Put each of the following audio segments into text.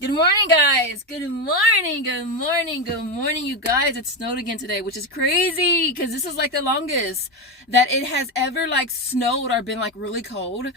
Good morning, guys. Good morning, you guys. It snowed again today, which is crazy because this is like the longest that it has ever like snowed or been like really cold.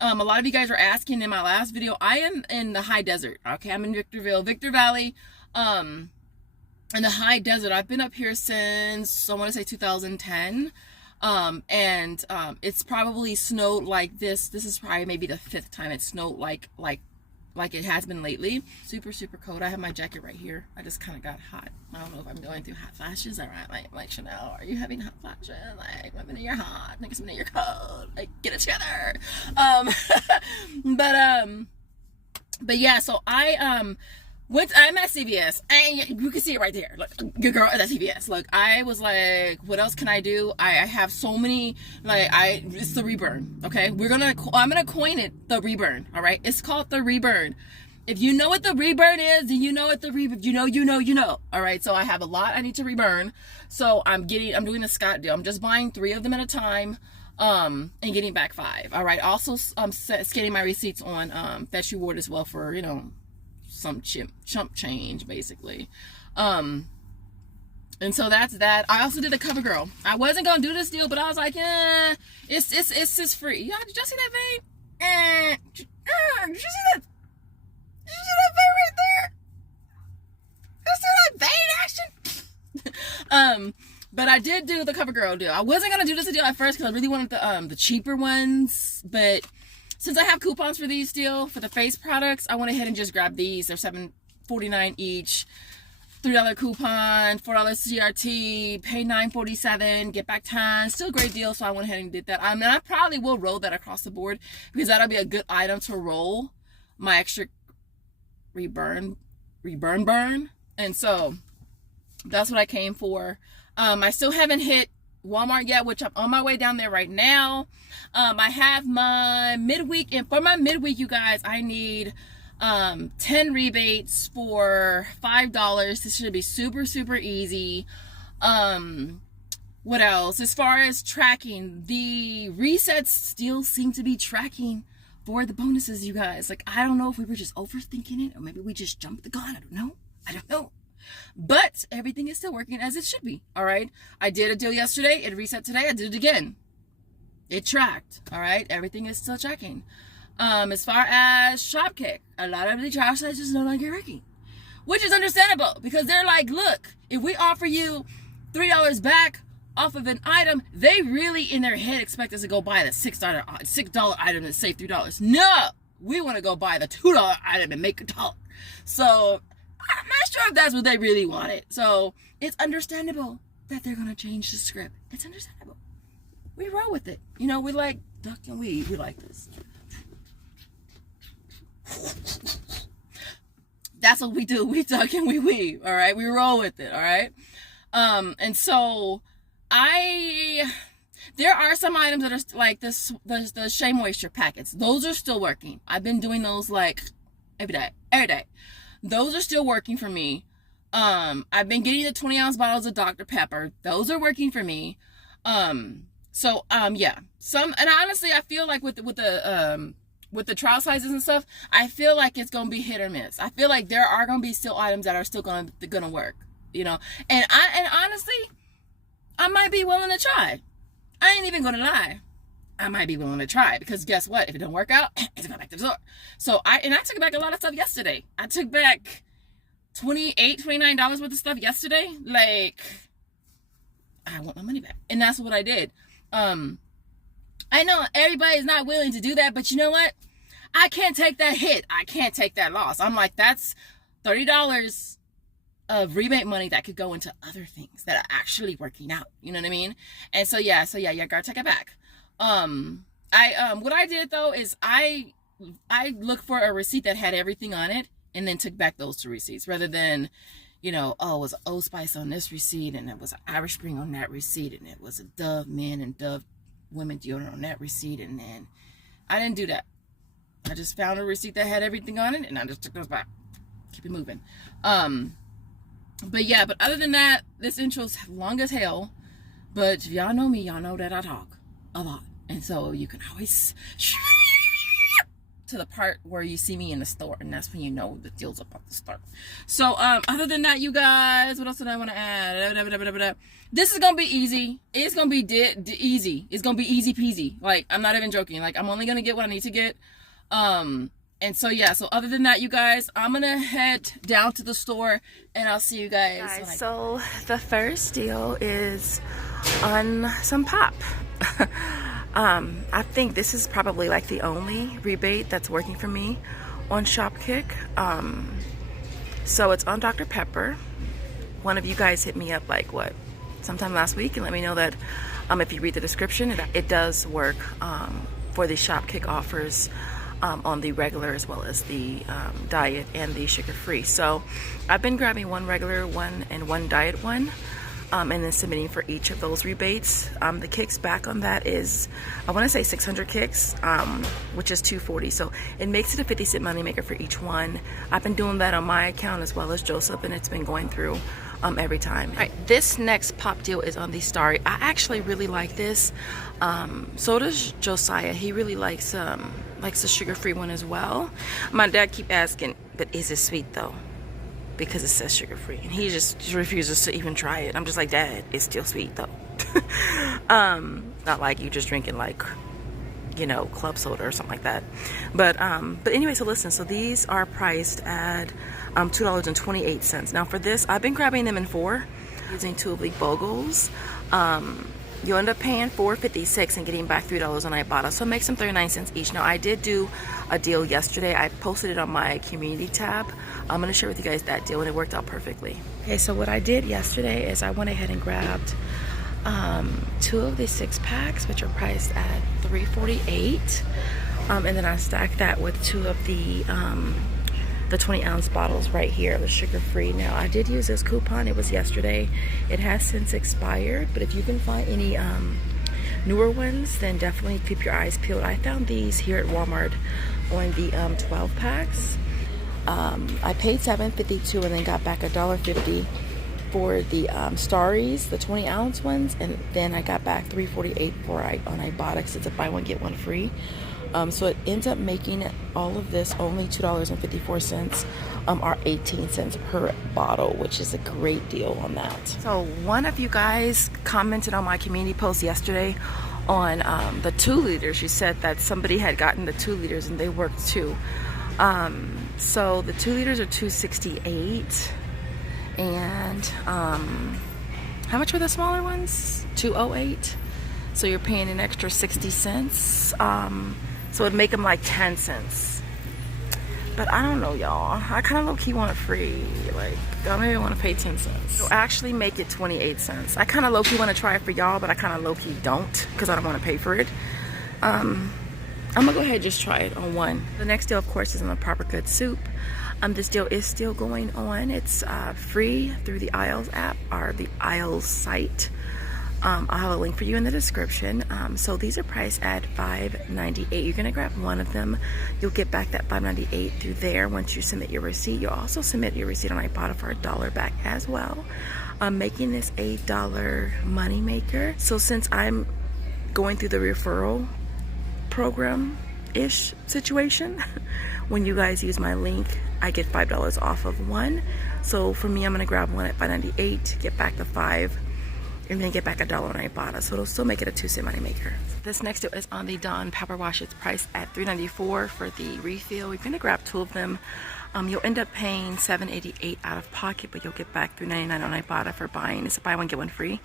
A lot of you guys were asking in my last video. I am in the high desert. Okay, I'm in Victor Valley, in the high desert. I've been up here since I want to say 2010. It's probably snowed like this. This is probably maybe the 5th time it snowed like it has been lately. Super cold. I have my jacket right here. I just kind of got hot. I don't know if I'm going through hot flashes. All right, like Chanel, are you having hot flashes? Like, one minute you're hot, next minute you're cold. Like, get it together. But yeah. So I'm at CVS, and you can see it right there. Look, good girl at CVS. Look, I was like, what else can I do? I have so many, it's the reburn, okay? I'm gonna coin it the reburn, all right? It's called the reburn. If you know what the reburn is, then you know what the reburn, you know, all right? So I have a lot I need to reburn. So I'm doing a Scott deal. I'm just buying 3 of them at a time, and getting back 5, all right? Also, scanning my receipts on Fetch Reward as well for, you know, some chump change basically. And so that's that. I also did a cover girl. I wasn't gonna do this deal, but I was like, it's just free. Yeah, did y'all see that vein? Did you see that? Did you see that vein right there? Did you see that vein action? But I did do the cover girl deal. I wasn't gonna do this deal at first because I really wanted the cheaper ones, but since I have coupons for these still, for the face products, I went ahead and just grabbed these. They're $7.49 each. $3 coupon, $4 CRT, pay $9.47, get back 10. Still a great deal, so I went ahead and did that. I probably will roll that across the board because that'll be a good item to roll my extra reburn. And so that's what I came for. I still haven't hit Walmart yet, which I'm on my way down there right now. I have my midweek, and for my midweek, you guys, I need 10 rebates for $5. This should be super easy. What else? As far as tracking, the resets still seem to be tracking for the bonuses, you guys. Like, I don't know if we were just overthinking it, or maybe we just jumped the gun. I don't know. But everything is still working as it should be. All right. I did a deal yesterday. It reset today. I did it again. It tracked. All right. Everything is still tracking. As far as Shopkick, a lot of the trial sites is no longer working, which is understandable because they're like, look, if we offer you $3 back off of an item, they really in their head expect us to go buy the $6 item and save $3. No, we want to go buy the $2 item and make $1. So I'm not sure if that's what they really wanted. So it's understandable that they're going to change the script. It's understandable. We roll with it. You know, we like duck and weave. We like this. That's what we do. We duck and we weave. All right. We roll with it. All right. And so there are some items that are like this, the Shea Moisture packets. Those are still working. I've been doing those like every day. Those are still working for me. I've been getting the 20-ounce bottles of Dr. Pepper. Those are working for me. Yeah. And honestly, I feel like with the trial sizes and stuff, I feel like it's gonna be hit or miss. I feel like there are gonna be still items that are still gonna work, you know. And honestly, I might be willing to try. I ain't even gonna lie. I might be willing to try because guess what? If it don't work out, it's going back to the store. So I took back a lot of stuff yesterday. I took back $29 worth of stuff yesterday. Like, I want my money back. And that's what I did. I know everybody's not willing to do that, but you know what? I can't take that hit. I can't take that loss. I'm like, that's $30 of rebate money that could go into other things that are actually working out. You know what I mean? And so yeah, gotta take it back. What I did though is I looked for a receipt that had everything on it and then took back those 2 receipts rather than, you know, oh, it was Old Spice on this receipt and it was an Irish Spring on that receipt and it was a Dove men and Dove women deodorant on that receipt, and then I didn't do that. I just found a receipt that had everything on it and I just took those back. Keep it moving. But other than that, this intro's long as hell. But if y'all know me, y'all know that I talk a lot. And so you can always to the part where you see me in the store, and that's when you know the deal's about to start. So other than that, you guys, what else did I want to add? This is gonna be easy. It's gonna be easy. It's gonna be easy peasy. Like, I'm not even joking. Like, I'm only gonna get what I need to get. And so yeah, so other than that, you guys, I'm gonna head down to the store and I'll see you guys. So the first deal is on some pop. I think this is probably like the only rebate that's working for me on Shopkick. So it's on Dr. Pepper. One of you guys hit me up like what, sometime last week, and let me know that if you read the description, it does work for the Shopkick offers on the regular as well as the diet and the sugar-free. So I've been grabbing one regular one and one diet one, and then submitting for each of those rebates. The kicks back on that is, I want to say 600 kicks, which is $240. So it makes it a 50-cent moneymaker for each one. I've been doing that on my account as well as Joseph, and it's been going through every time. All right, this next pop deal is on the Starry. I actually really like this. So does Josiah. He really likes the sugar-free one as well. My dad keep asking, but is it sweet though? Because it says sugar-free, and he just refuses to even try it. I'm just like, Dad, it's still sweet though. Not like you just drinking like, you know, club soda or something like that. But anyway, so listen, so these are priced at $2.28. Now for this, I've been grabbing them in 4 using 2 of the Bogles. You'll end up paying $4.56 and getting back $3 on Ibotta, so it makes them 39 cents each. Now I did do a deal yesterday. I posted it on my community tab. I'm going to share with you guys that deal, and it worked out perfectly. Okay, so what I did yesterday is I went ahead and grabbed 2 of the 6-packs, which are priced at $3.48, and then I stacked that with 2 of the 20-ounce bottles right here, the sugar-free. Now I did use this coupon. It was yesterday. It has since expired, but if you can find any newer ones, then definitely keep your eyes peeled. I found these here at Walmart on the 12 packs. I paid $7.52 and then got back $1.50 for the Starries, the 20-ounce ones, and then I got back $3.48 on Ibotta, because it's a buy one get one free. So it ends up making all of this only $2.54, or 18 cents per bottle, which is a great deal on that. So one of you guys commented on my community post yesterday on the 2 liters. You said that somebody had gotten the 2 liters and they worked too. So the 2 liters are $2.68, and how much were the smaller ones? $2.08. So you're paying an extra 60 cents. So it'd make them like 10 cents. But I don't know, y'all. I kind of low-key want it free. Like, y'all maybe want to pay 10 cents. So actually make it 28 cents. I kind of low-key want to try it for y'all, but I kind of low-key don't, because I don't want to pay for it. I'm gonna go ahead and just try it on one. The next deal, of course, is on the Proper Good soup. This deal is still going on. It's free through the Isles app or the Isles site. I'll have a link for you in the description. So these are priced at $5.98. You're gonna grab one of them. You'll get back that $5.98 through there once you submit your receipt. You'll also submit your receipt on Ibotta for $1 back as well, making this a $1 money maker. So since I'm going through the referral program-ish situation, when you guys use my link, I get $5 off of one. So for me, I'm gonna grab one at $5.98, get back the $5, and then get back $1 on Ibotta, so it'll still make it a 2-cent money maker. This next deal is on the Dawn Power Wash. It's priced at $3.94 for the refill. We're gonna grab 2 of them. You'll end up paying $7.88 out of pocket, but you'll get back $3.99 on Ibotta for buying. It's a buy one get one free,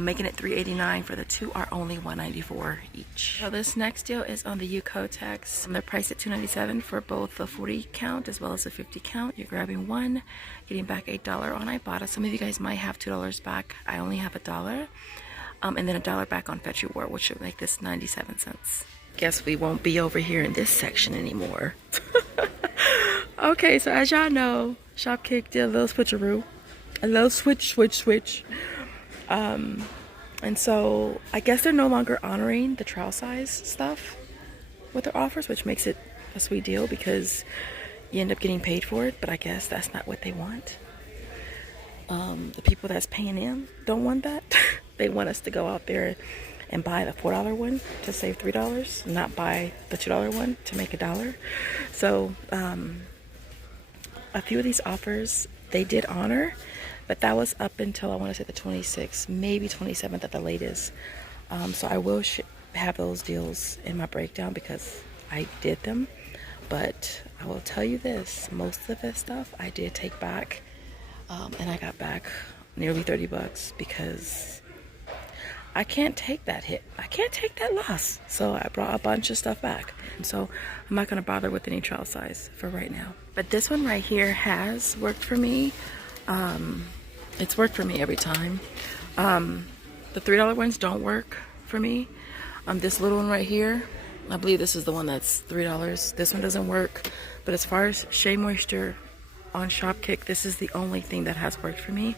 making it $3.89 for the 2 are only $1.94 each. So this next deal is on the Kotex. They're priced at $2.97 for both the 40 count as well as the 50 count. You're grabbing one, getting back $8 on Ibotta. Some of you guys might have $2 back. I only have $1, and then $1 back on Fetch Reward, which should make this 97 cents. Guess we won't be over here in this section anymore. Okay, so as y'all know, Shopkick did a little switcheroo. A little switch. And so I guess they're no longer honoring the trial size stuff with their offers, which makes it a sweet deal because you end up getting paid for it, but I guess that's not what they want. The people that's paying them don't want that. They want us to go out there and buy the $4 one to save $3, not buy the $2 one to make $1. So a few of these offers they did honor, but that was up until I want to say the 26th, maybe 27th at the latest. So I will have those deals in my breakdown because I did them. But I will tell you this, most of this stuff I did take back, and I got back nearly $30 because I can't take that hit. I can't take that loss. So I brought a bunch of stuff back. And so I'm not going to bother with any trial size for right now. But this one right here has worked for me. It's worked for me every time. The $3 ones don't work for me. This little one right here, I believe this is the one that's $3. This one doesn't work. But as far as Shea Moisture on Shopkick, this is the only thing that has worked for me.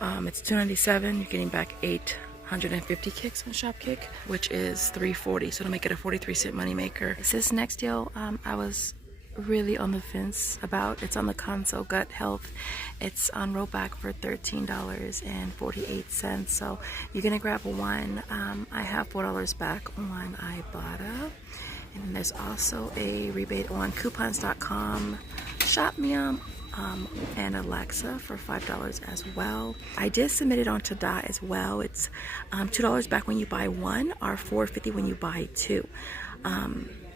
It's $2.97. You're getting back 850 kicks on Shopkick, which is $3.40. So to make it a 43-cent moneymaker. This next deal, I was really on the fence about. It's on the Console Gut Health. It's on rollback for $13.48. So you're gonna grab one. I have $4 back on Ibotta, and there's also a rebate on coupons.com, Shopmium, and Alexa for $5 as well. I did submit it onto Dot as well. It's $2 back when you buy one, or $4.50 when you buy two.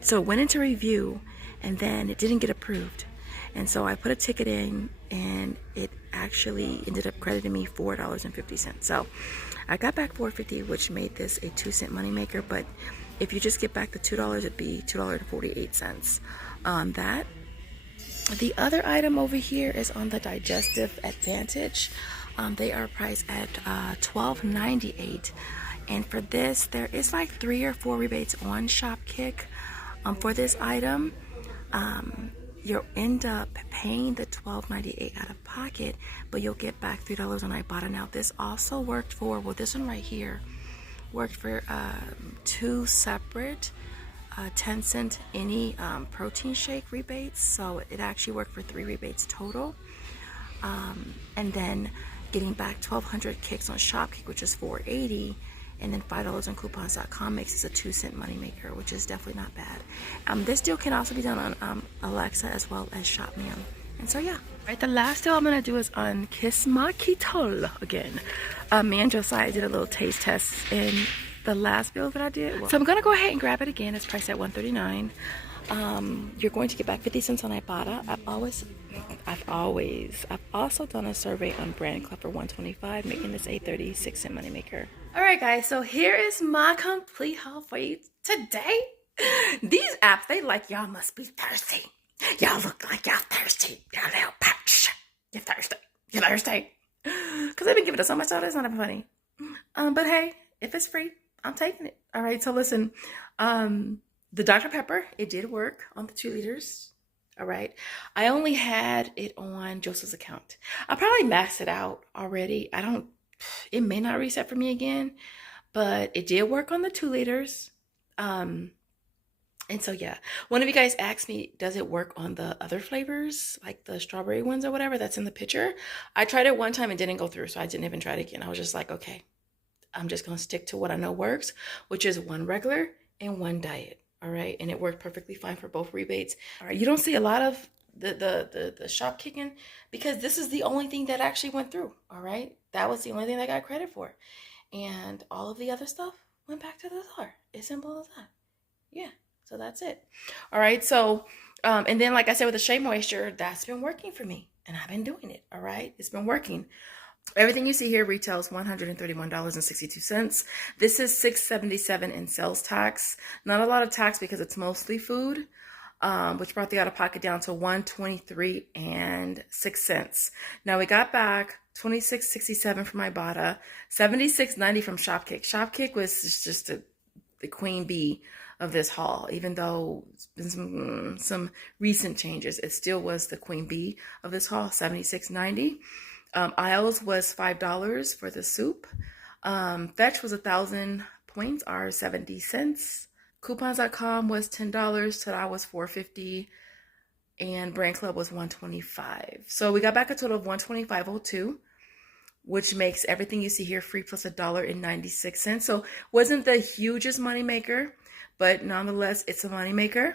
So it went into review, and then it didn't get approved. And so I put a ticket in, and it actually ended up crediting me $4.50. So I got back $4.50, which made this a 2-cent moneymaker. But if you just get back the $2, it'd be $2.48 on that. The other item over here is on the Digestive Advantage. They are priced at $12.98. And for this, there is like 3 or 4 rebates on Shopkick. For this item, you'll end up paying the $12.98 out of pocket, but you'll get back $3 on Ibotta. Now, this also worked for, well, this one right here worked for 2 separate 10-cent any protein shake rebates. So it actually worked for 3 rebates total. And then getting back 1,200 kicks on Shopkick, which is $4.80. And then $5 on coupons.com makes this a 2-cent moneymaker, which is definitely not bad. This deal can also be done on Alexa as well as Shopmium. And so yeah. Alright, the last deal I'm gonna do is on Kiss My Kitol again. Me and Josiah did a little taste test in the last bill that I did. So I'm gonna go ahead and grab it again. It's priced at $139. You're going to get back 50 cents on Ibotta. I've also done a survey on Brand Club for $125, making this a 36-cent moneymaker. Alright guys, so here is my complete haul for you today. These apps, they like y'all must be thirsty. Y'all look like y'all thirsty. Y'all little pouch. You're thirsty. You're thirsty. Because they've been giving us so much stuff, it's not even funny. But hey, if it's free, I'm taking it. Alright, so listen. The Dr. Pepper, it did work on the 2 liters. All right. I only had it on Joseph's account. I probably maxed it out already. It may not reset for me again, but it did work on the 2 liters. And so, yeah, one of you guys asked me, does it work on the other flavors, like the strawberry ones or whatever that's in the picture? I tried it one time and didn't go through, so I didn't even try it again. I was just like, okay, I'm just going to stick to what I know works, which is 1 regular and 1 diet. All right, and it worked perfectly fine for both rebates. All right, you don't see a lot of the shop kicking because this is the only thing that actually went through. All right, that was the only thing I got credit for, and all of the other stuff went back to the store. It's simple as that. Yeah, so that's it. All right, so and then like I said with the Shea Moisture, that's been working for me, and I've been doing it. All right, it's been working. Everything you see here retails $131.62. This is $6.77 in sales tax. Not a lot of tax because it's mostly food, which brought the out-of-pocket down to $123.06. Now we got back $26.67 from Ibotta, $76.90 from Shopkick. Shopkick was just the queen bee of this haul, even though there's been some recent changes. It still was the queen bee of this haul, $76.90. Aisles was $5 for the soup. Fetch was 1,000 points, or 70 cents. Coupons.com was $10. Today was $4.50. And Brand Club was $125. So we got back a total of $125.02. which makes everything you see here free plus $1.96. So wasn't the hugest moneymaker, but nonetheless, it's a moneymaker.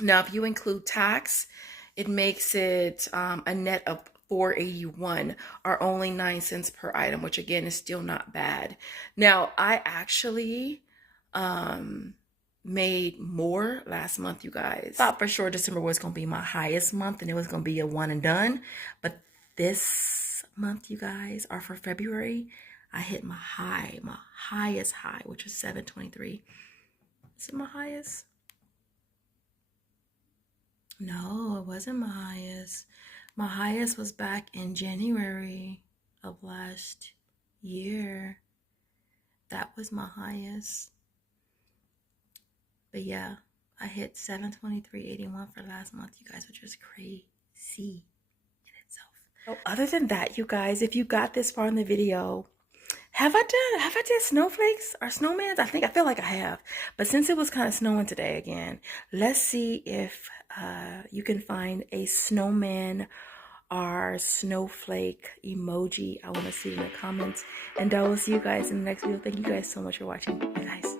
Now, if you include tax, it makes it a net of $4.81, or only 9 cents per item, which again is still not bad. Now, I actually made more last month, you guys. Thought for sure December was going to be my highest month and it was going to be a one and done. But this month, you guys, or for February, I hit my highest high, which is $7.23. Is it my highest? No, it wasn't my highest. My highest was back in January of last year. That was my highest. But yeah, I hit $723.81 for last month, you guys, which was crazy in itself. So other than that, you guys, if you got this far in the video, have I done snowflakes or snowmans? I feel like I have. But since it was kind of snowing today again, let's see if you can find a snowman or snowflake emoji. I want to see in the comments. And I will see you guys in the next video. Thank you guys so much for watching. Bye guys.